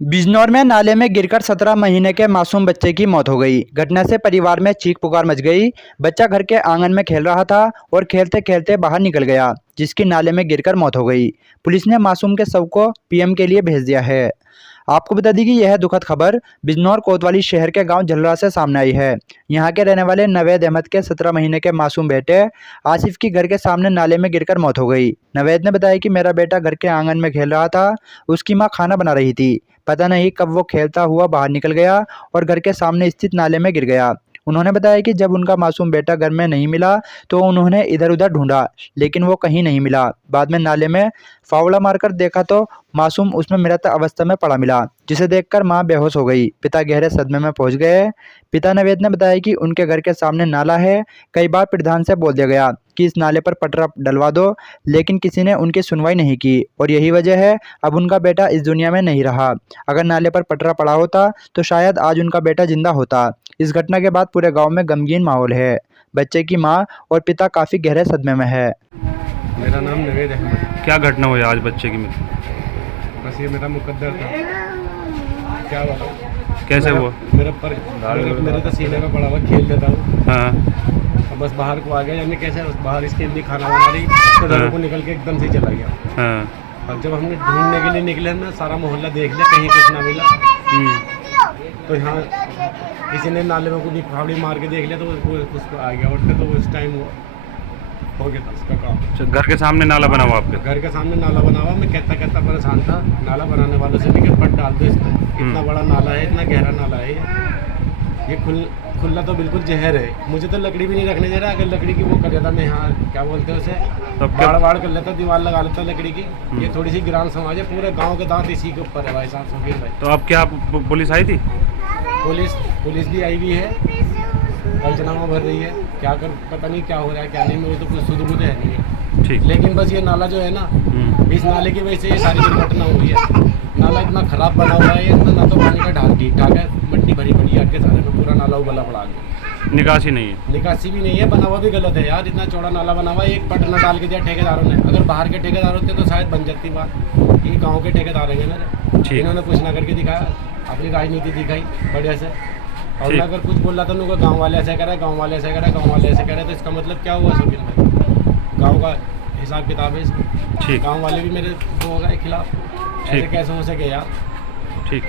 बिजनौर में नाले में गिरकर 17 महीने के मासूम बच्चे की मौत हो गई। घटना से परिवार में चीख पुकार मच गई। बच्चा घर के आंगन में खेल रहा था और खेलते खेलते बाहर निकल गया, जिसकी नाले में गिरकर मौत हो गई। पुलिस ने मासूम के शव को पीएम के लिए भेज दिया है। आपको बता दी कि यह दुखद खबर बिजनौर कोतवाली शहर के गांव झलरा से सामने आई है। यहां के रहने वाले नवेद अहमद के 17 महीने के मासूम बेटे आसिफ की घर के सामने नाले में गिरकर मौत हो गई। नवेद ने बताया कि मेरा बेटा घर के आंगन में खेल रहा था, उसकी मां खाना बना रही थी। पता नहीं कब वो खेलता हुआ बाहर निकल गया और घर के सामने स्थित नाले में गिर गया। उन्होंने बताया कि जब उनका मासूम बेटा घर में नहीं मिला तो उन्होंने इधर उधर ढूंढा, लेकिन वो कहीं नहीं मिला। बाद में नाले में फावड़ा मारकर देखा तो मासूम उसमें मृत अवस्था में पड़ा मिला, जिसे देखकर मां बेहोश हो गई। पिता गहरे सदमे में पहुंच गए। पिता नवेद ने बताया कि उनके घर के सामने नाला है। कई बार प्रधान से बोल दिया गया कि इस नाले पर पटरा डलवा दो, लेकिन किसी ने उनकी सुनवाई नहीं की और यही वजह है अब उनका बेटा इस दुनिया में नहीं रहा। अगर नाले पर पटरा पड़ा होता तो शायद आज उनका बेटा जिंदा होता। इस घटना के बाद पूरे गांव में गमगीन माहौल है। बच्चे की मां और पिता काफी गहरे सदमे में है। मेरा नाम नवेद अहमद। क्या घटना हुई आज बच्चे की मृत्यु? बस ये मेरा मुकद्दर था। क्या हुआ? कैसे हुआ? मेरे तो सीने में पड़ा हुआ, खेल लेता हूँ। हाँ और बस बाहर को आ गया, यानी कैसे बाहर इसके लिए खाना बना रही तो घर को निकल के एकदम से चला गया। हाँ। और जब हमने ढूंढने के लिए निकले, हमने सारा मोहल्ला देख लिया, कहीं कुछ ना मिला। तो यहाँ किसी ने नाले में कुछ फावड़ी मार के देख लिया तो वो उसको आ गया उठ के, तो उस टाइम हो गया था उसका काम। अच्छा, घर के सामने नाला बना हुआ आपके? घर के सामने नाला बना हुआ। मैं कहता कहता परेशान था, नाला बनाने वालों से भी कि पट डाल दो इसमें, इतना बड़ा नाला है, इतना गहरा नाला है। ये खुला तो बिल्कुल जहर है। मुझे तो लकड़ी भी नहीं रखने दे रहा। अगर लकड़ी की वो कर देता, मैं यहाँ क्या बोलते हैं उसे, बाड़ कर लेता, दीवार लगा लेता लकड़ी की। ये थोड़ी सी ग्राम समाज है, पूरे गाँव के दांत इसी के ऊपर है भाई साहब, शौकीर भाई। तो अब क्या पुलिस आई थी? पुलिस भी आई हुई है, पंचनामा भर रही है। क्या कर पता नहीं क्या हो रहा है क्या नहीं, मेरे तो कुछ सुध बुध है नहीं है। ठीक। लेकिन बस ये नाला जो है ना, इस नाले की वजह से ये सारी दुर्घटना हुई है। नाला इतना खराब बना हुआ है, इसमें ना तो पानी का ढाल ठीक ठाक है, मट्टी भरी पड़ी है आगे सारे में, पूरा नाला उबला पड़ा गया। निकासी नहीं है? निकासी भी नहीं है, बना हुआ भी गलत है यार। इतना चौड़ा नाला बना हुआ है, एक पट न डाल के दिया ठेकेदारों ने। अगर बाहर के ठेकेदार होते तो शायद बन जाती बात। ये गाँव के ठेकेदार हैं मेरे, इन्होंने कुछ ना करके दिखाया, अपनी राजनीति दिखाई बढ़िया से। और मैं अगर कुछ बोल रहा था उनको, गाँव वाले ऐसे करे, गाँव वाले ऐसे करे, गाँव वाले ऐसे करे, तो इसका मतलब क्या हुआ शौकीन भाई? गाँव का हिसाब किताब है इसमें। गाँव वाले भी मेरे वो हो गए खिलाफ। ऐसे कैसे हो सके यार? ठीक।